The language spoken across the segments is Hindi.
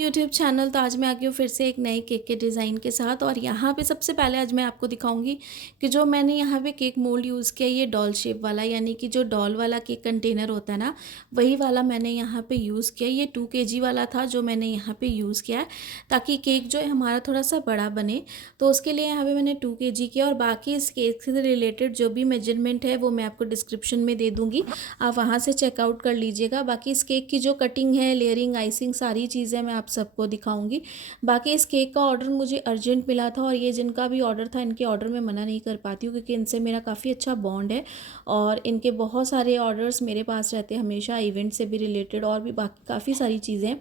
YouTube channel. तो आज मैं आ गई हूँ फिर से एक नए केक के डिज़ाइन के साथ। और यहाँ पे सबसे पहले आज मैं आपको दिखाऊंगी कि जो मैंने यहाँ पे केक मोल्ड यूज़ किया, ये डॉल शेप वाला, यानी कि जो डॉल वाला केक कंटेनर होता है ना, वही वाला मैंने यहाँ पे यूज़ किया। ये 2 kg वाला था जो मैंने यहाँ पे यूज़ किया है, ताकि केक जो है हमारा थोड़ा सा बड़ा बने। तो उसके लिए यहाँ पर मैंने 2 kg किया। और बाकी इस केक से रिलेटेड जो भी मेजरमेंट है वो मैं आपको डिस्क्रिप्शन में दे दूँगी, आप वहाँ से चेकआउट कर लीजिएगा। बाकी इस केक की जो कटिंग है, लेयरिंग, आइसिंग, सारी चीज़ें मैं आप सबको दिखाऊंगी। बाकी इस केक का ऑर्डर मुझे अर्जेंट मिला था, और ये जिनका भी ऑर्डर था, इनके ऑर्डर मैं मना नहीं कर पाती हूँ, क्योंकि इनसे मेरा काफ़ी अच्छा बॉन्ड है। और इनके बहुत सारे ऑर्डर्स मेरे पास रहते हैं हमेशा, इवेंट से भी रिलेटेड और भी बाकी काफ़ी सारी चीज़ें।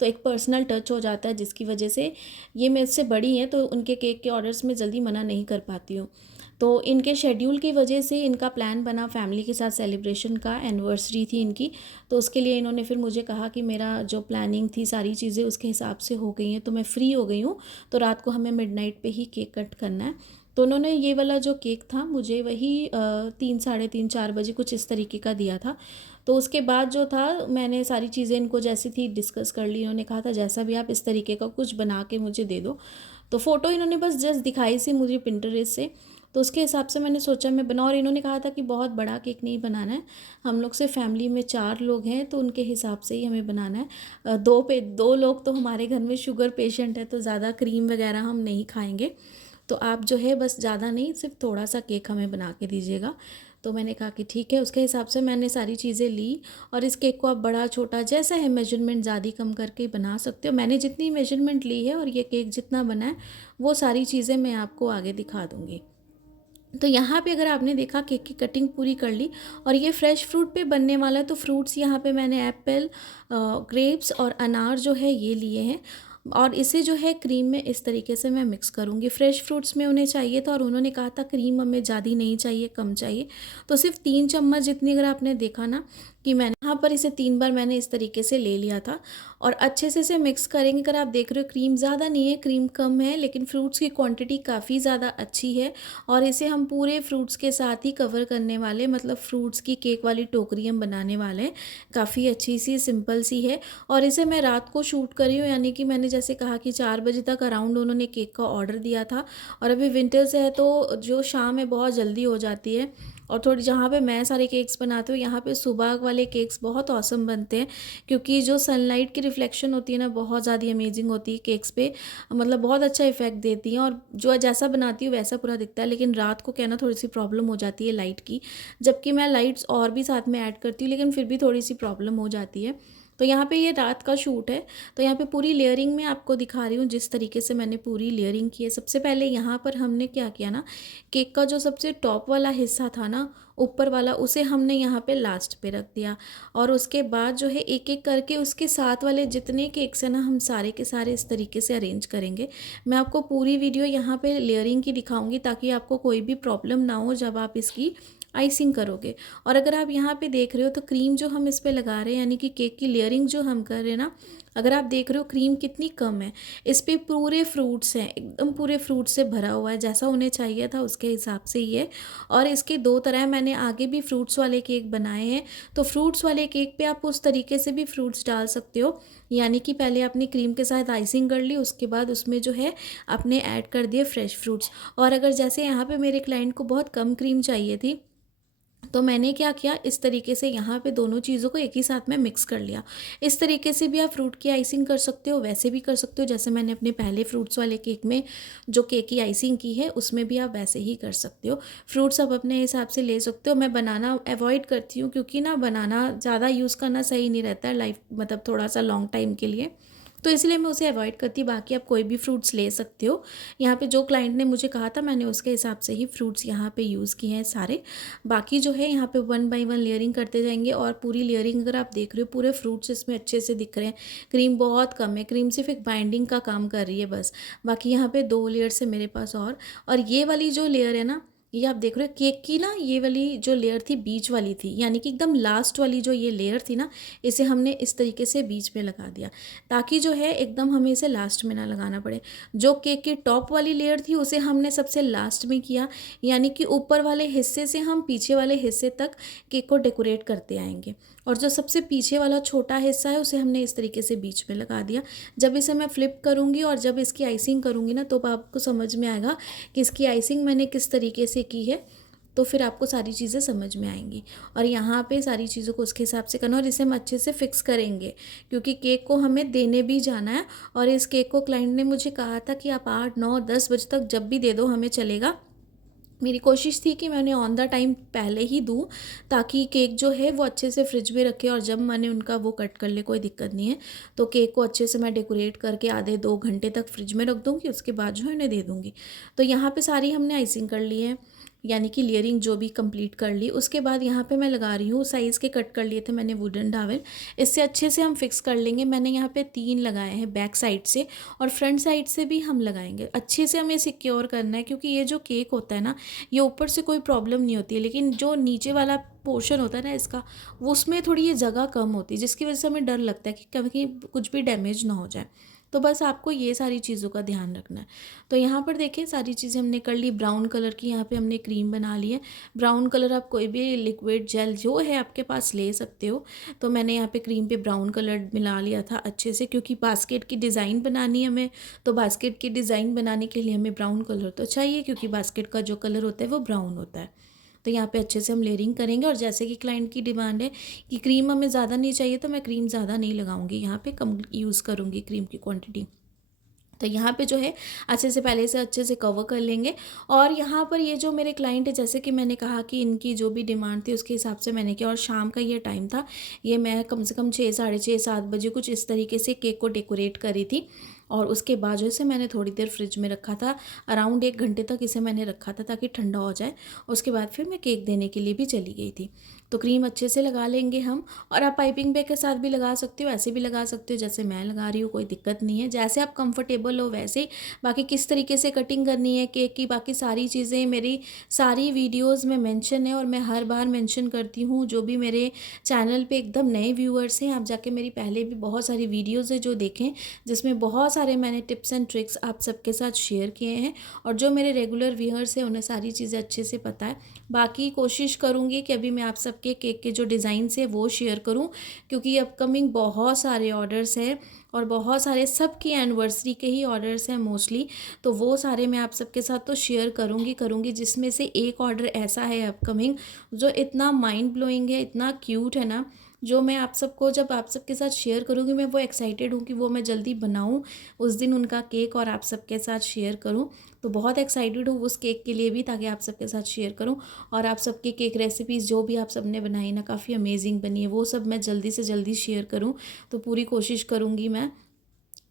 तो एक पर्सनल टच हो जाता है, जिसकी वजह से ये मेरे से बड़ी हैं, तो उनके केक के ऑर्डर्स में जल्दी मना नहीं कर पाती हूँ। तो इनके शेड्यूल की वजह से इनका प्लान बना फैमिली के साथ सेलिब्रेशन का, एनिवर्सरी थी इनकी। तो उसके लिए इन्होंने फिर मुझे कहा कि मेरा जो प्लानिंग थी सारी चीज़ें उसके हिसाब से हो गई हैं, तो मैं फ्री हो गई हूँ। तो रात को हमें मिडनाइट पे ही केक कट करना है। तो उन्होंने ये वाला जो केक था मुझे वही 3, साढ़े 3, 4 बजे कुछ इस तरीके का दिया था। तो उसके बाद जो था, मैंने सारी चीज़ें इनको जैसी थी डिस्कस कर ली। इन्होंने कहा था जैसा भी आप इस तरीके का कुछ बना के मुझे दे दो। तो फ़ोटो इन्होंने बस जस्ट दिखाई सी मुझे पिंटरेस्ट से, तो उसके हिसाब से मैंने सोचा मैं बनाऊँ। और इन्होंने कहा था कि बहुत बड़ा केक नहीं बनाना है, हम लोग से फैमिली में 4 लोग हैं, तो उनके हिसाब से ही हमें बनाना है। 2 लोग तो हमारे घर में शुगर पेशेंट है, तो ज़्यादा क्रीम वगैरह हम नहीं खाएंगे। तो आप जो है बस ज़्यादा नहीं, सिर्फ थोड़ा सा केक हमें बना के दीजिएगा। तो मैंने कहा कि ठीक है, उसके हिसाब से मैंने सारी चीज़ें ली। और इस केक को आप बड़ा छोटा जैसा है मेजरमेंट ज़्यादा कम करके बना सकते हो। मैंने जितनी मेजरमेंट ली है और ये केक जितना बना है, वो सारी चीज़ें मैं आपको आगे दिखा दूँगी। तो यहाँ पे अगर आपने देखा, केक की कटिंग पूरी कर ली। और ये फ्रेश फ्रूट पे बनने वाला है, तो फ्रूट्स यहाँ पे मैंने एप्पल, ग्रेप्स और अनार जो है ये लिए हैं। और इसे जो है क्रीम में इस तरीके से मैं मिक्स करूँगी। फ्रेश फ्रूट्स में उन्हें चाहिए था, और उन्होंने कहा था क्रीम हमें ज़्यादा नहीं चाहिए, कम चाहिए। तो सिर्फ 3 चम्मच जितनी, अगर आपने देखा ना कि मैंने यहाँ पर इसे 3 बार मैंने इस तरीके से ले लिया था। और अच्छे से इसे मिक्स करेंगे। अगर आप देख रहे हो क्रीम ज़्यादा नहीं है, क्रीम कम है, लेकिन फ्रूट्स की क्वांटिटी काफ़ी ज़्यादा अच्छी है। और इसे हम पूरे फ्रूट्स के साथ ही कवर करने वाले, मतलब फ्रूट्स की केक वाली टोकरी हम बनाने वाले हैं। काफ़ी अच्छी सी, सिंपल सी है। और इसे मैं रात को शूट करी हूँ, यानी कि मैंने जैसे कहा कि 4 बजे तक अराउंड उन्होंने केक का ऑर्डर दिया था। और अभी विंटर्स है, तो जो शाम है बहुत जल्दी हो जाती है। और थोड़ी जहाँ पे मैं सारे केक्स बनाती हूँ, यहाँ पे सुबह वाले केक्स बहुत औसम बनते हैं, क्योंकि जो सनलाइट की रिफ्लेक्शन होती है ना, बहुत ज़्यादा अमेजिंग होती है केक्स पे। मतलब बहुत अच्छा इफेक्ट देती हैं, और जो जैसा बनाती हूँ वैसा पूरा दिखता है। लेकिन रात को क्या ना, थोड़ी सी प्रॉब्लम हो जाती है लाइट की, जबकि मैं लाइट्स और भी साथ में ऐड करती हूँ, लेकिन फिर भी थोड़ी सी प्रॉब्लम हो जाती है। तो यहाँ पे ये रात का शूट है। तो यहाँ पे पूरी लेयरिंग में आपको दिखा रही हूँ, जिस तरीके से मैंने पूरी लेयरिंग की है। सबसे पहले यहाँ पर हमने क्या किया ना, केक का जो सबसे टॉप वाला हिस्सा था ना, ऊपर वाला, उसे हमने यहाँ पे लास्ट पे रख दिया। और उसके बाद जो है एक एक करके उसके साथ वाले जितने केक्स हैं ना, हम सारे के सारे इस तरीके से अरेंज करेंगे। मैं आपको पूरी वीडियो यहाँ पे लेयरिंग की दिखाऊंगी, ताकि आपको कोई भी प्रॉब्लम ना हो जब आप इसकी आइसिंग करोगे। और अगर आप यहाँ पे देख रहे हो, तो क्रीम जो हम इस पे लगा रहे हैं, यानी कि केक की लेयरिंग जो हम कर रहे हैं ना, अगर आप देख रहे हो क्रीम कितनी कम है। इस पे पूरे फ्रूट्स हैं, एकदम पूरे फ्रूट से भरा हुआ है, जैसा उन्हें चाहिए था उसके हिसाब से ही है। और इसके 2 तरह मैंने आगे भी फ्रूट्स वाले केक बनाए हैं। तो फ्रूट्स वाले केक पे आप उस तरीके से भी फ्रूट्स डाल सकते हो, यानी कि पहले आपने क्रीम के साथ आइसिंग कर ली, उसके बाद उसमें जो है आपने ऐड कर दिए फ्रेश फ्रूट्स। और अगर जैसे यहाँ पे मेरे क्लाइंट को बहुत कम क्रीम चाहिए थी, तो मैंने क्या किया, इस तरीके से यहाँ पे दोनों चीज़ों को एक ही साथ में मिक्स कर लिया। इस तरीके से भी आप फ्रूट की आइसिंग कर सकते हो, वैसे भी कर सकते हो जैसे मैंने अपने पहले फ्रूट्स वाले केक में जो केक की आइसिंग की है, उसमें भी आप वैसे ही कर सकते हो। फ्रूट्स आप अपने हिसाब से ले सकते हो। मैं बनाना अवॉइड करती हूँ, क्योंकि ना बनाना ज़्यादा यूज़ करना सही नहीं रहता है लाइफ, मतलब थोड़ा सा लॉन्ग टाइम के लिए, तो इसलिए मैं उसे अवॉइड करती। बाकी आप कोई भी फ्रूट्स ले सकते हो। यहाँ पे जो क्लाइंट ने मुझे कहा था, मैंने उसके हिसाब से ही फ्रूट्स यहाँ पे यूज़ किए हैं सारे। बाकी जो है यहाँ पे 1 बाय 1 लेयरिंग करते जाएंगे। और पूरी लेयरिंग अगर आप देख रहे हो, पूरे फ्रूट्स इसमें अच्छे से दिख रहे हैं। क्रीम बहुत कम है, क्रीम सिर्फ एक बाइंडिंग का काम कर रही है बस। बाकी यहाँ पे 2 लेयर्स है मेरे पास। और ये वाली जो लेयर है ना, ये आप देख रहे हो केक की ना, ये वाली जो लेयर थी बीच वाली थी, यानी कि एकदम लास्ट वाली जो ये लेयर थी ना, इसे हमने इस तरीके से बीच में लगा दिया, ताकि जो है एकदम हमें इसे लास्ट में ना लगाना पड़े। जो केक की टॉप वाली लेयर थी उसे हमने सबसे लास्ट में किया, यानी कि ऊपर वाले हिस्से से हम पीछे वाले हिस्से तक केक को डेकोरेट करते आएंगे। और जो सबसे पीछे वाला छोटा हिस्सा है उसे हमने इस तरीके से बीच में लगा दिया। जब इसे मैं फ्लिप करूँगी और जब इसकी आइसिंग करूँगी ना, तो आपको समझ में आएगा कि इसकी आइसिंग मैंने किस तरीके से की है। तो फिर आपको सारी चीज़ें समझ में आएंगी। और यहाँ पे सारी चीज़ों को उसके हिसाब से करना, और इसे हम अच्छे से फिक्स करेंगे क्योंकि केक को हमें देने भी जाना है। और इस केक को क्लाइंट ने मुझे कहा था कि आप 8 9 10 बजे तक जब भी दे दो हमें चलेगा। मेरी कोशिश थी कि मैंने ऑन द टाइम पहले ही दूँ, ताकि केक जो है वो अच्छे से फ्रिज में रखे और जब मैंने उनका वो कट कर ले कोई दिक्कत नहीं है। तो केक को अच्छे से मैं डेकोरेट करके आधे 2 घंटे तक फ्रिज में रख दूँगी, उसके बाद जो है उन्हें दे दूँगी। तो यहाँ पे सारी हमने आइसिंग कर ली है, यानी कि लेयरिंग जो भी कंप्लीट कर ली। उसके बाद यहाँ पे मैं लगा रही हूँ, साइज़ के कट कर लिए थे मैंने वुडन डावल। इससे अच्छे से हम फिक्स कर लेंगे। मैंने यहाँ पे 3 लगाए हैं बैक साइड से, और फ्रंट साइड से भी हम लगाएंगे। अच्छे से हमें सिक्योर करना है क्योंकि ये जो केक होता है ना, ये ऊपर से कोई प्रॉब्लम नहीं होती है, लेकिन जो नीचे वाला पोर्शन होता है ना इसका, वो उसमें थोड़ी ये जगह कम होती है, जिसकी वजह से हमें डर लगता है कि कभी कुछ भी डैमेज ना हो जाए। तो बस आपको ये सारी चीज़ों का ध्यान रखना है। तो यहाँ पर देखिए सारी चीज़ें हमने कर ली। ब्राउन कलर की यहाँ पे हमने क्रीम बना ली है। ब्राउन कलर आप कोई भी लिक्विड जेल जो है आपके पास ले सकते हो। तो मैंने यहाँ पे क्रीम पे ब्राउन कलर मिला लिया था अच्छे से, क्योंकि बास्केट की डिज़ाइन बनानी है हमें। तो बास्केट की डिज़ाइन बनाने के लिए हमें ब्राउन कलर तो चाहिए, क्योंकि बास्केट का जो कलर होता है वो ब्राउन होता है। तो यहाँ पे अच्छे से हम लेयरिंग करेंगे। और जैसे कि क्लाइंट की डिमांड है कि क्रीम हमें ज़्यादा नहीं चाहिए, तो मैं क्रीम ज़्यादा नहीं लगाऊंगी, यहाँ पे कम यूज़ करूँगी क्रीम की क्वांटिटी। तो यहाँ पे जो है अच्छे से पहले से अच्छे से कवर कर लेंगे। और यहाँ पर ये जो मेरे क्लाइंट है, जैसे कि मैंने कहा कि इनकी जो भी डिमांड थी उसके हिसाब से मैंने किया। और शाम का ये टाइम था, ये मैं कम से कम 6 साढ़े 6 7 बजे कुछ इस तरीके से केक को डेकोरेट करी थी। और उसके बाद जो इसे मैंने थोड़ी देर फ्रिज में रखा था, अराउंड 1 घंटे तक इसे मैंने रखा था ताकि ठंडा हो जाए। उसके बाद फिर मैं केक देने के लिए भी चली गई थी। तो क्रीम अच्छे से लगा लेंगे हम। और आप पाइपिंग बैग के साथ भी लगा सकते हो, ऐसे भी लगा सकते हो जैसे मैं लगा रही हूँ, कोई दिक्कत नहीं है, जैसे आप कंफर्टेबल हो वैसे ही। बाकी किस तरीके से कटिंग करनी है केक की, बाकी सारी चीज़ें मेरी सारी वीडियोस में मेंशन है। और मैं हर बार मेंशन करती हूँ। जो भी मेरे चैनल पे एकदम नए व्यूअर्स हैं, आप जाके मेरी पहले भी बहुत सारी वीडियोज़ है जो देखें, जिसमें बहुत सारे मैंने टिप्स एंड ट्रिक्स आप सबके साथ शेयर किए हैं। और जो मेरे रेगुलर व्यूअर्स हैं उन्हें सारी चीज़ें अच्छे से पता है। बाकी कोशिश करूँगी कि अभी मैं आप सबके केक के जो डिज़ाइंस है वो शेयर करूँ, क्योंकि अपकमिंग बहुत सारे ऑर्डर्स हैं और बहुत सारे सबकी एनिवर्सरी के ही ऑर्डर्स हैं मोस्टली। तो वो सारे मैं आप सबके साथ तो शेयर करूँगी, जिसमें से एक ऑर्डर ऐसा है अपकमिंग जो इतना माइंड ब्लोइंग है, इतना क्यूट है ना, जो मैं आप सबको जब आप सबके साथ शेयर करूँगी, मैं वो एक्साइटेड हूँ कि वो मैं जल्दी बनाऊँ उस दिन उनका केक और आप सबके साथ शेयर करूँ। तो बहुत एक्साइटेड हूँ उस केक के लिए भी, ताकि आप सबके साथ शेयर करूँ। और आप सबके केक रेसिपीज़ जो भी आप सब ने बनाई ना, काफ़ी अमेजिंग बनी है, वो सब मैं जल्दी से जल्दी शेयर करूँ। तो पूरी कोशिश करूँगी मैं।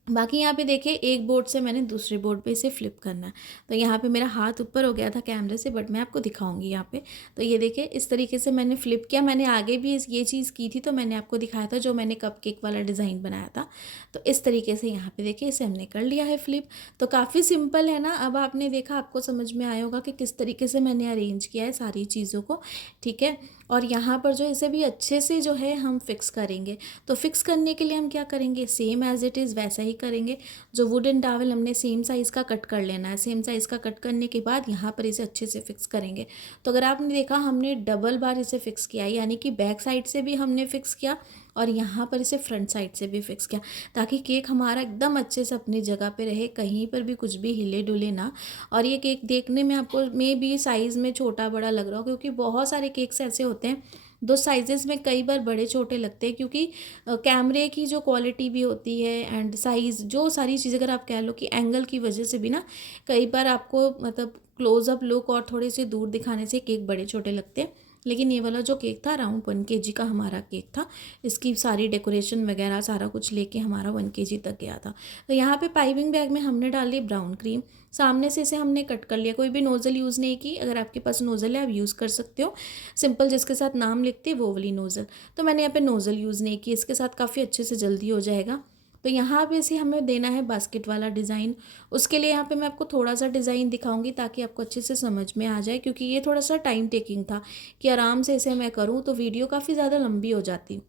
बाकी यहाँ पे देखिए एक बोर्ड से मैंने दूसरे बोर्ड पे इसे फ्लिप करना है। तो यहाँ पे मेरा हाथ ऊपर हो गया था कैमरे से, बट मैं आपको दिखाऊंगी यहाँ पे। तो ये देखिए इस तरीके से मैंने फ्लिप किया। मैंने आगे भी ये चीज़ की थी, तो मैंने आपको दिखाया था जो मैंने कपकेक वाला डिज़ाइन बनाया था। तो इस तरीके से यहाँ पे देखिए इसे हमने कर लिया है फ्लिप। तो काफ़ी सिंपल है ना। अब आपने देखा, आपको समझ में आया होगा कि किस तरीके से मैंने अरेंज किया है सारी चीज़ों को, ठीक है। और यहाँ पर जो इसे भी अच्छे से जो है हम फिक्स करेंगे। तो फिक्स करने के लिए हम क्या करेंगे, सेम एज़ इट इज़ वैसा ही करेंगे। जो वुडन टावल हमने सेम साइज़ का कट कर लेना है। सेम साइज़ का कट करने के बाद यहाँ पर इसे अच्छे से फिक्स करेंगे। तो अगर आपने देखा, हमने डबल बार इसे फिक्स किया, यानी कि बैक साइड से भी हमने फिक्स किया और यहाँ पर इसे फ्रंट साइड से भी फिक्स किया, ताकि केक हमारा एकदम अच्छे से अपनी जगह पे रहे, कहीं पर भी कुछ भी हिले डुले ना। और ये केक देखने में आपको में भी साइज़ में छोटा बड़ा लग रहा हो, क्योंकि बहुत सारे केक्स ऐसे होते हैं दो साइजेस में कई बार बड़े छोटे लगते हैं, क्योंकि कैमरे की जो क्वालिटी भी होती है एंड साइज़, जो सारी चीज़ें अगर आप कह लो कि एंगल की वजह से भी ना, कई बार आपको मतलब क्लोज़अप लुक और थोड़े से दूर दिखाने से केक बड़े छोटे लगते हैं। लेकिन ये वाला जो केक था अराउंड 1 kg का हमारा केक था। इसकी सारी डेकोरेशन वगैरह सारा कुछ लेके हमारा 1 kg तक गया था। तो यहाँ पे पाइपिंग बैग में हमने डाली ब्राउन क्रीम। सामने से इसे हमने कट कर लिया, कोई भी नोज़ल यूज़ नहीं की। अगर आपके पास नोज़ल है आप यूज़ कर सकते हो, सिंपल जिसके साथ नाम लिखते हैं वो वाली नोज़ल। तो मैंने यहाँ पे नोज़ल यूज़ नहीं की, इसके साथ काफ़ी अच्छे से जल्दी हो जाएगा। तो यहाँ पे इसे हमें देना है बास्केट वाला डिज़ाइन। उसके लिए यहाँ पे मैं आपको थोड़ा सा डिज़ाइन दिखाऊंगी ताकि आपको अच्छे से समझ में आ जाए, क्योंकि ये थोड़ा सा टाइम टेकिंग था कि आराम से इसे मैं करूँ तो वीडियो काफ़ी ज़्यादा लंबी हो जाती।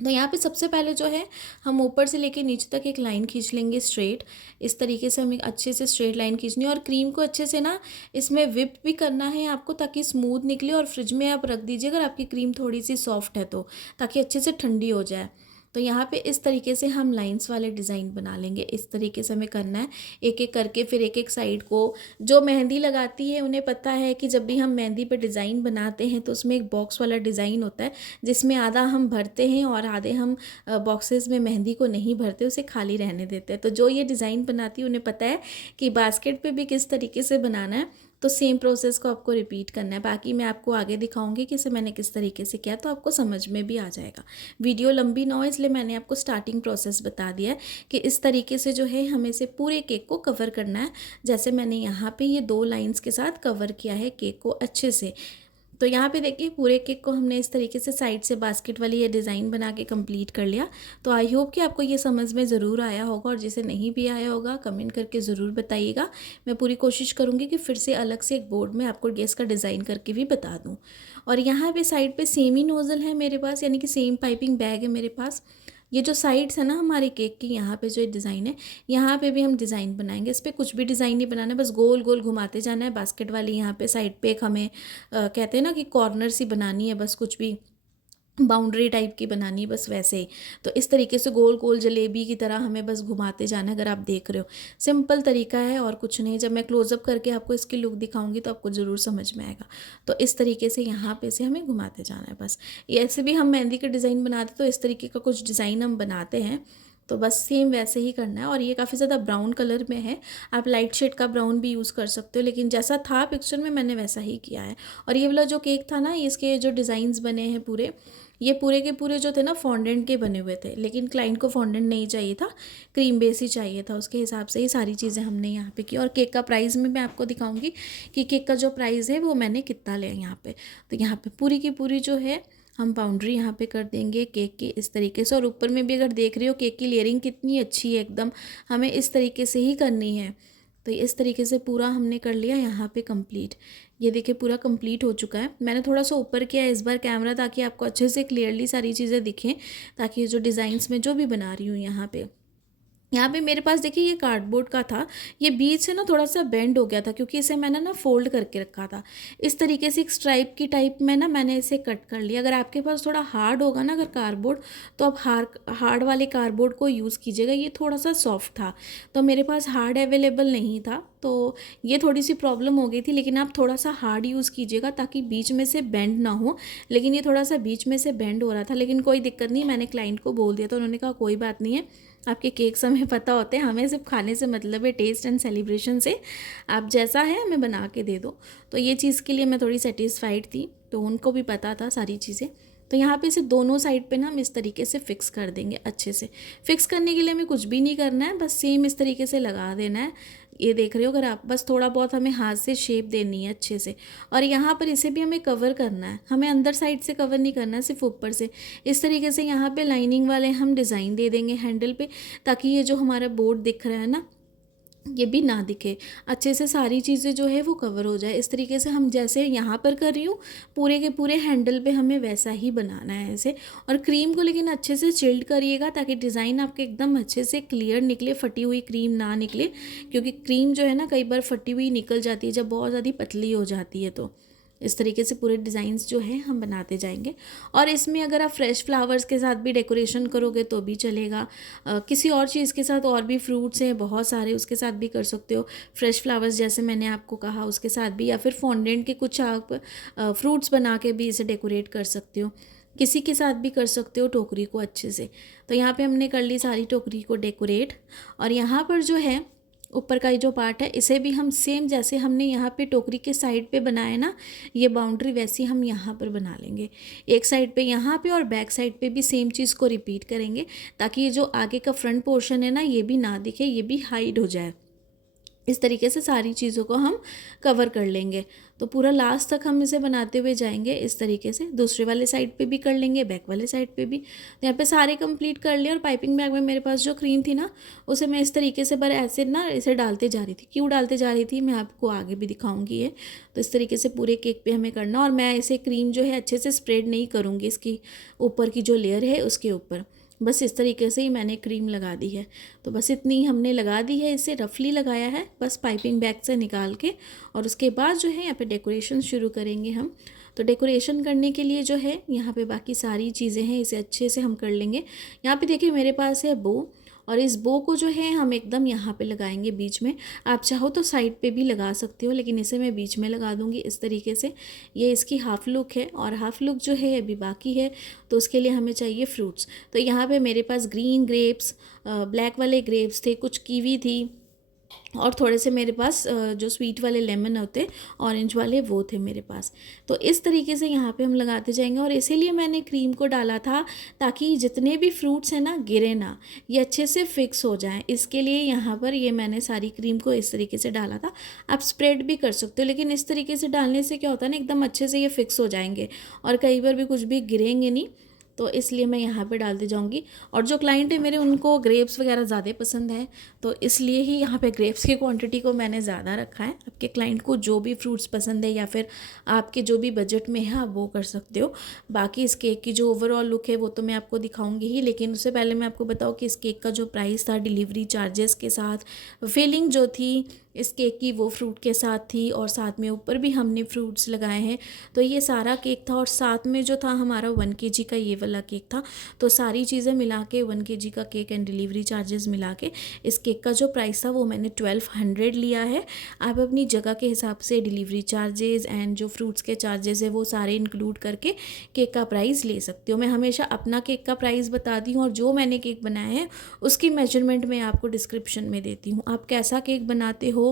तो यहाँ पे सबसे पहले जो है हम ऊपर से लेके नीचे तक एक लाइन खींच लेंगे स्ट्रेट। इस तरीके से हमें अच्छे से स्ट्रेट लाइन खींचनी है और क्रीम को अच्छे से ना इसमें विप भी करना है आपको, ताकि स्मूथ निकले। और फ्रिज में आप रख दीजिए अगर आपकी क्रीम थोड़ी सी सॉफ्ट है तो, ताकि अच्छे से ठंडी हो जाए। तो यहाँ पे इस तरीके से हम लाइंस वाले डिज़ाइन बना लेंगे। इस तरीके से हमें करना है, एक एक करके। फिर एक एक साइड को, जो मेहंदी लगाती है उन्हें पता है कि जब भी हम मेहंदी पे डिज़ाइन बनाते हैं तो उसमें एक बॉक्स वाला डिज़ाइन होता है, जिसमें आधा हम भरते हैं और आधे हम बॉक्सेस में मेहंदी को नहीं भरते, उसे खाली रहने देते हैं। तो जो ये डिज़ाइन बनाती है उन्हें पता है कि बास्केट पे भी किस तरीके से बनाना है। तो सेम प्रोसेस को आपको रिपीट करना है। बाकी मैं आपको आगे दिखाऊंगी कि इसे मैंने किस तरीके से किया, तो आपको समझ में भी आ जाएगा। वीडियो लंबी ना हो इसलिए मैंने आपको स्टार्टिंग प्रोसेस बता दिया है कि इस तरीके से जो है हमें इसे पूरे केक को कवर करना है। जैसे मैंने यहाँ पे ये 2 लाइंस के साथ कवर किया है केक को अच्छे से। तो यहाँ पे देखिए पूरे केक को हमने इस तरीके से साइड से बास्केट वाली ये डिज़ाइन बना के कंप्लीट कर लिया। तो आई होप कि आपको ये समझ में ज़रूर आया होगा, और जिसे नहीं भी आया होगा कमेंट करके ज़रूर बताइएगा। मैं पूरी कोशिश करूँगी कि फिर से अलग से एक बोर्ड में आपको गैस का डिज़ाइन करके भी बता दूँ। और यहाँ पे साइड पे सेम ही नोज़ल है मेरे पास, यानी कि सेम पाइपिंग बैग है मेरे पास। ये जो साइड्स है ना हमारे केक की, यहाँ पे जो डिज़ाइन है, यहाँ पे भी हम डिज़ाइन बनाएंगे। इस पर कुछ भी डिज़ाइन नहीं बनाना है, बस गोल गोल घुमाते जाना है। बास्केट वाली यहाँ पे साइड पे एक हमें कहते हैं ना कि कॉर्नर सी बनानी है, बस कुछ भी बाउंड्री टाइप की बनानी है, बस वैसे ही। तो इस तरीके से गोल गोल जलेबी की तरह हमें बस घुमाते जाना है। अगर आप देख रहे हो, सिंपल तरीका है और कुछ नहीं। जब मैं क्लोजअप करके आपको इसकी लुक दिखाऊंगी तो आपको ज़रूर समझ में आएगा। तो इस तरीके से यहाँ पे से हमें घुमाते जाना है बस। ऐसे भी हम मेहंदी के डिज़ाइन बनाते तो इस तरीके का कुछ डिज़ाइन हम बनाते हैं, तो बस सेम वैसे ही करना है। और ये काफ़ी ज़्यादा ब्राउन कलर में है, आप लाइट शेड का ब्राउन भी यूज़ कर सकते हो, लेकिन जैसा था पिक्चर में मैंने वैसा ही किया है। और ये वाला जो केक था ना, इसके जो डिज़ाइंस बने हैं पूरे, ये पूरे के पूरे जो थे ना फॉन्डेंट के बने हुए थे, लेकिन क्लाइंट को फॉन्डेंट नहीं चाहिए था, क्रीम बेस ही चाहिए था। उसके हिसाब से ही सारी चीज़ें हमने यहाँ पे की। और केक का प्राइस में मैं आपको दिखाऊंगी कि केक का जो प्राइस है वो मैंने कितना लिया यहाँ पे। तो यहाँ पे पूरी की पूरी जो है हम बाउंड्री यहाँ पे कर देंगे केक की इस तरीके से। और ऊपर में भी अगर देख रहे हो केक की लेयरिंग कितनी अच्छी है एकदम, हमें इस तरीके से ही करनी है। तो इस तरीके से पूरा हमने कर लिया यहाँ पे कंप्लीट। ये देखिए पूरा कंप्लीट हो चुका है। मैंने थोड़ा सा ऊपर किया इस बार कैमरा, ताकि आपको अच्छे से क्लियरली सारी चीज़ें दिखें, ताकि ये जो डिज़ाइंस में जो भी बना रही हूँ यहाँ पे मेरे पास देखिए ये कार्डबोर्ड का था, ये बीच से ना थोड़ा सा बेंड हो गया था, क्योंकि इसे मैंने ना फोल्ड करके रखा था। इस तरीके से एक स्ट्राइप की टाइप में ना मैंने इसे कट कर लिया। अगर आपके पास थोड़ा हार्ड होगा ना अगर कार्डबोर्ड, तो आप हार्ड वाले कार्डबोर्ड को यूज़ कीजिएगा। ये थोड़ा सा सॉफ्ट था, तो मेरे पास हार्ड अवेलेबल नहीं था, तो ये थोड़ी सी प्रॉब्लम हो गई थी। लेकिन आप थोड़ा सा हार्ड यूज़ कीजिएगा ताकि बीच में से बेंड ना हो। लेकिन ये थोड़ा सा बीच में से बेंड हो रहा था, लेकिन कोई दिक्कत नहीं, मैंने क्लाइंट को बोल दिया, तो उन्होंने कहा कोई बात नहीं है, आपके केक्स हमें पता होते हैं, हमें सिर्फ खाने से मतलब है, टेस्ट एंड सेलिब्रेशन से। आप जैसा है हमें बना के दे दो। तो ये चीज़ के लिए मैं थोड़ी सेटिस्फाइड थी, तो उनको भी पता था सारी चीज़ें। तो यहाँ पे इसे दोनों साइड पे ना हम इस तरीके से फिक्स कर देंगे अच्छे से। फिक्स करने के लिए हमें कुछ भी नहीं करना है, बस सेम इस तरीके से लगा देना है। ये देख रहे हो अगर आप, बस थोड़ा बहुत हमें हाथ से शेप देनी है अच्छे से। और यहाँ पर इसे भी हमें कवर करना है, हमें अंदर साइड से कवर नहीं करना है, सिर्फ ऊपर से। इस तरीके से यहाँ पे लाइनिंग वाले हम डिज़ाइन दे देंगे हैंडल पे, ताकि ये जो हमारा बोर्ड दिख रहा है ना, ये भी ना दिखे, अच्छे से सारी चीज़ें जो है वो कवर हो जाए। इस तरीके से हम जैसे यहाँ पर कर रही हूँ, पूरे के पूरे हैंडल पे हमें वैसा ही बनाना है ऐसे। और क्रीम को लेकिन अच्छे से चिल्ड करिएगा, ताकि डिज़ाइन आपके एकदम अच्छे से क्लियर निकले, फटी हुई क्रीम ना निकले। क्योंकि क्रीम जो है ना कई बार फटी हुई निकल जाती है जब बहुत ज़्यादा पतली हो जाती है। तो इस तरीके से पूरे डिज़ाइंस जो है हम बनाते जाएंगे। और इसमें अगर आप फ्रेश फ्लावर्स के साथ भी डेकोरेशन करोगे तो भी चलेगा, किसी और चीज़ के साथ, और भी फ्रूट्स हैं बहुत सारे, उसके साथ भी कर सकते हो। फ्रेश फ्लावर्स जैसे मैंने आपको कहा उसके साथ भी, या फिर फॉन्डेंट के कुछ आप फ्रूट्स बना के भी इसे डेकोरेट कर सकते हो। किसी के साथ भी कर सकते हो टोकरी को अच्छे से। तो यहाँ पे हमने कर ली सारी टोकरी को डेकोरेट। और यहाँ पर जो है ऊपर का ये जो पार्ट है, इसे भी हम सेम जैसे हमने यहाँ पे टोकरी के साइड पे बनाया ना ये बाउंड्री, वैसी हम यहाँ पर बना लेंगे। एक साइड पे यहाँ पे और बैक साइड पे भी सेम चीज़ को रिपीट करेंगे, ताकि ये जो आगे का फ्रंट पोर्शन है ना ये भी ना दिखे, ये भी हाइड हो जाए। इस तरीके से सारी चीज़ों को हम कवर कर लेंगे। तो पूरा लास्ट तक हम इसे बनाते हुए जाएंगे इस तरीके से। दूसरे वाले साइड पे भी कर लेंगे, बैक वाले साइड पे भी। तो यहाँ पे सारे कंप्लीट कर लिए। और पाइपिंग बैग में मेरे पास जो क्रीम थी ना, उसे मैं इस तरीके से पर ऐसे ना इसे डालते जा रही थी। क्यों डालते जा रही थी मैं आपको आगे भी दिखाऊंगी ये। तो इस तरीके से पूरे केक पे हमें करना। और मैं इसे क्रीम जो है अच्छे से स्प्रेड नहीं करूँगी इसकी ऊपर की जो लेयर है उसके ऊपर, बस इस तरीके से ही मैंने क्रीम लगा दी है। तो बस इतनी हमने लगा दी है, इसे रफली लगाया है बस पाइपिंग बैग से निकाल के। और उसके बाद जो है यहाँ पे डेकोरेशन शुरू करेंगे हम। तो डेकोरेशन करने के लिए जो है यहाँ पे बाकी सारी चीज़ें हैं, इसे अच्छे से हम कर लेंगे। यहाँ पे देखिए मेरे पास है बो, और इस बो को जो है हम एकदम यहाँ पे लगाएंगे बीच में। आप चाहो तो साइड पे भी लगा सकते हो, लेकिन इसे मैं बीच में लगा दूँगी इस तरीके से। ये इसकी हाफ लुक है, और हाफ लुक जो है अभी बाकी है। तो उसके लिए हमें चाहिए फ्रूट्स। तो यहाँ पे मेरे पास ग्रीन ग्रेप्स, ब्लैक वाले ग्रेप्स थे, कुछ कीवी थी, और थोड़े से मेरे पास जो स्वीट वाले लेमन होते ऑरेंज वाले वो थे मेरे पास। तो इस तरीके से यहाँ पे हम लगाते जाएंगे। और इसीलिए मैंने क्रीम को डाला था ताकि जितने भी फ्रूट्स हैं ना गिरे ना, ये अच्छे से फिक्स हो जाएं। इसके लिए यहाँ पर ये मैंने सारी क्रीम को इस तरीके से डाला था। आप स्प्रेड भी कर सकते हो, लेकिन इस तरीके से डालने से क्या होता है ना, एकदम अच्छे से ये फिक्स हो जाएंगे और कई बार भी कुछ भी गिरेंगे नहीं। तो इसलिए मैं यहाँ पे डालती जाऊँगी। और जो क्लाइंट है मेरे उनको ग्रेप्स वगैरह ज़्यादा पसंद है, तो इसलिए ही यहाँ पे ग्रेप्स की क्वांटिटी को मैंने ज़्यादा रखा है। आपके क्लाइंट को जो भी फ्रूट्स पसंद है या फिर आपके जो भी बजट में है आप वो कर सकते हो। बाकी इस केक की जो ओवरऑल लुक है वो तो मैं आपको दिखाऊंगी ही, लेकिन उससे पहले मैं आपको बताऊँ कि इस केक का जो प्राइस था डिलीवरी चार्जेस के साथ, फिलिंग जो थी इस केक की वो फ्रूट के साथ थी, और साथ में ऊपर भी हमने फ्रूट्स लगाए हैं। तो ये सारा केक था, और साथ में जो था हमारा 1 kg का ये वाला केक था। तो सारी चीज़ें मिला के 1 kg का केक एंड डिलीवरी चार्जेस मिला के इस केक का जो प्राइस था वो मैंने 1200 लिया है। आप अपनी जगह के हिसाब से डिलीवरी चार्जेस एंड जो फ्रूट्स के चार्जेस है वो सारे इंक्लूड करके केक का प्राइस ले सकते हो। मैं हमेशा अपना केक का प्राइस बताती हूँ, और जो मैंने केक बनाया है उसकी मेजरमेंट मैं आपको डिस्क्रिप्शन में देती हूँ। आप कैसा केक बनाते हो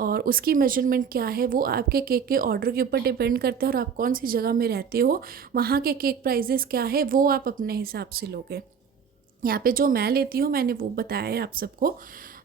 और उसकी मेजरमेंट क्या है वो आपके केक के ऑर्डर के ऊपर डिपेंड करता है, और आप कौन सी जगह में रहते हो वहाँ के केक प्राइजेस क्या है वो आप अपने हिसाब से लोगे। यहाँ पे जो मैं लेती हूँ मैंने वो बताया है आप सबको।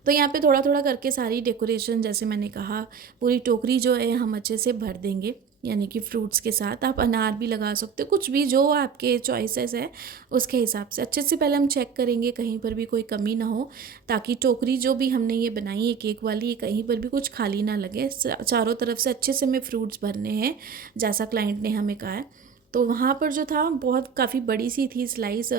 तो यहाँ पे थोड़ा थोड़ा करके सारी डेकोरेशन, जैसे मैंने कहा, पूरी टोकरी जो है हम अच्छे से भर देंगे, यानी कि फ्रूट्स के साथ। आप अनार भी लगा सकते हो, कुछ भी जो आपके चॉइसेस है उसके हिसाब से। अच्छे से पहले हम चेक करेंगे कहीं पर भी कोई कमी ना हो, ताकि टोकरी जो भी हमने ये बनाई है केक वाली, ये कहीं पर भी कुछ खाली ना लगे। चारों तरफ से अच्छे से हमें फ्रूट्स भरने हैं जैसा क्लाइंट ने हमें कहा है। तो वहाँ पर जो था बहुत काफ़ी बड़ी सी थी स्लाइस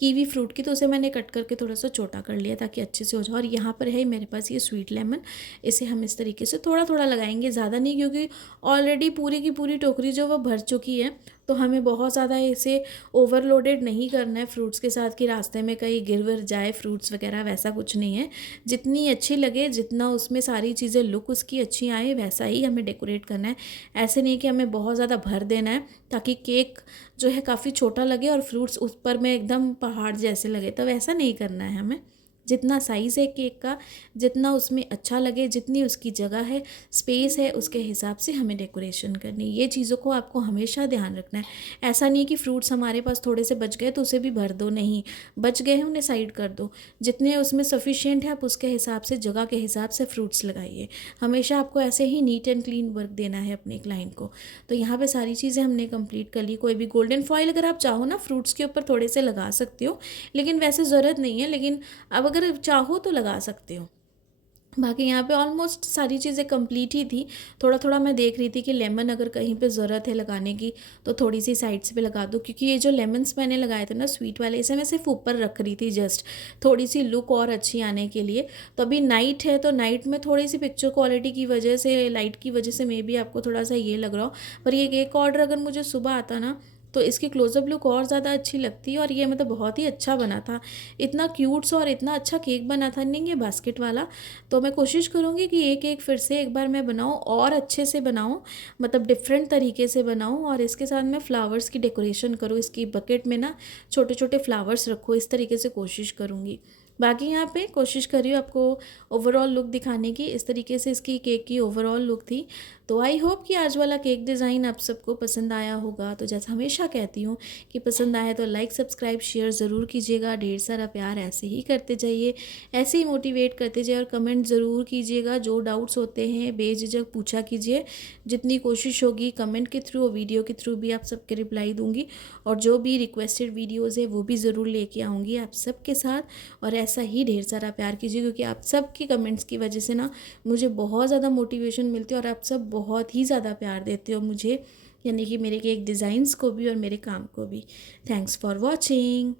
कीवी फ्रूट की, तो उसे मैंने कट करके थोड़ा सा छोटा कर लिया ताकि अच्छे से हो जाए। और यहाँ पर है मेरे पास ये स्वीट लेमन, इसे हम इस तरीके से थोड़ा थोड़ा लगाएंगे, ज़्यादा नहीं, क्योंकि ऑलरेडी पूरी की पूरी टोकरी जो वो भर चुकी है। तो हमें बहुत ज़्यादा इसे ओवरलोडेड नहीं करना है फ्रूट्स के साथ कि रास्ते में कहीं गिर विर जाए फ्रूट्स वगैरह, वैसा कुछ नहीं है। जितनी अच्छी लगे, जितना उसमें सारी चीज़ें लुक उसकी अच्छी आए, वैसा ही हमें डेकोरेट करना है। ऐसे नहीं कि हमें बहुत ज़्यादा भर देना है ताकि केक जो है काफ़ी छोटा लगे और फ्रूट्स उस पर में एकदम पहाड़ जैसे लगे, तो वैसा नहीं करना है हमें। जितना साइज़ है केक का, जितना उसमें अच्छा लगे, जितनी उसकी जगह है, स्पेस है, उसके हिसाब से हमें डेकोरेशन करनी है। ये चीज़ों को आपको हमेशा ध्यान रखना है। ऐसा नहीं कि फ्रूट्स हमारे पास थोड़े से बच गए तो उसे भी भर दो, नहीं, बच गए हैं उन्हें साइड कर दो। जितने उसमें सफिशिएंट है आप उसके हिसाब से, जगह के हिसाब से फ्रूट्स लगाइए। हमेशा आपको ऐसे ही नीट एंड क्लीन वर्क देना है अपने क्लाइंट को। तो यहाँ पे सारी चीज़ें हमने कंप्लीट कर ली। कोई भी गोल्डन फॉइल अगर आप चाहो ना फ्रूट्स के ऊपर थोड़े से लगा सकते हो, लेकिन वैसे ज़रूरत नहीं है, लेकिन अब अगर चाहो तो लगा सकते हो। बाकी यहाँ पे ऑलमोस्ट सारी चीज़ें कंप्लीट ही थी। थोड़ा थोड़ा मैं देख रही थी कि लेमन अगर कहीं पे ज़रूरत है लगाने की तो थोड़ी सी साइड्स पे लगा दूँ, क्योंकि ये जो लेमन्स मैंने लगाए थे ना स्वीट वाले, इसे मैं सिर्फ ऊपर रख रही थी जस्ट थोड़ी सी लुक और अच्छी आने के लिए। तो अभी नाइट है, तो नाइट में थोड़ी सी पिक्चर क्वालिटी की वजह से, लाइट की वजह से मे बी आपको थोड़ा सा ये लग रहा हो, पर ये एक ऑर्डर अगर मुझे सुबह आता ना तो इसकी क्लोजअप लुक और ज़्यादा अच्छी लगती है। और ये मतलब बहुत ही अच्छा बना था, इतना क्यूट सा और इतना अच्छा केक बना था नहीं ये बास्केट वाला। तो मैं कोशिश करूँगी कि एक एक फिर से एक बार मैं बनाऊँ और अच्छे से बनाऊँ, मतलब डिफरेंट तरीके से बनाऊँ, और इसके साथ मैं फ्लावर्स की डेकोरेशन करूँ। इसकी बकेट में ना छोटे छोटे फ्लावर्स रखो, इस तरीके से कोशिश करूँगी। बाकी यहाँ पे कोशिश करी हूँ आपको ओवरऑल लुक दिखाने की। इस तरीके से इसकी केक की ओवरऑल लुक थी। तो आई होप कि आज वाला केक डिज़ाइन आप सबको पसंद आया होगा। तो जैसा हमेशा कहती हूँ कि पसंद आए तो लाइक सब्सक्राइब शेयर ज़रूर कीजिएगा। ढेर सारा प्यार ऐसे ही करते जाइए, ऐसे ही मोटिवेट करते जाइए और कमेंट ज़रूर कीजिएगा। जो डाउट्स होते हैं बेझिझक पूछा कीजिए। जितनी कोशिश होगी कमेंट के थ्रू और वीडियो के थ्रू भी आप सबके रिप्लाई दूँगी, और जो भी रिक्वेस्टेड वीडियोज़ है वो भी ज़रूर लेके आऊँगी आप सबके साथ। और ऐसा ही ढेर सारा प्यार कीजिए, क्योंकि आप सबकी कमेंट्स की वजह से ना मुझे बहुत ज़्यादा मोटिवेशन मिलती है, और आप सब बहुत ही ज़्यादा प्यार देते हो मुझे, यानी कि मेरे केक डिज़ाइंस को भी और मेरे काम को भी। Thanks for watching.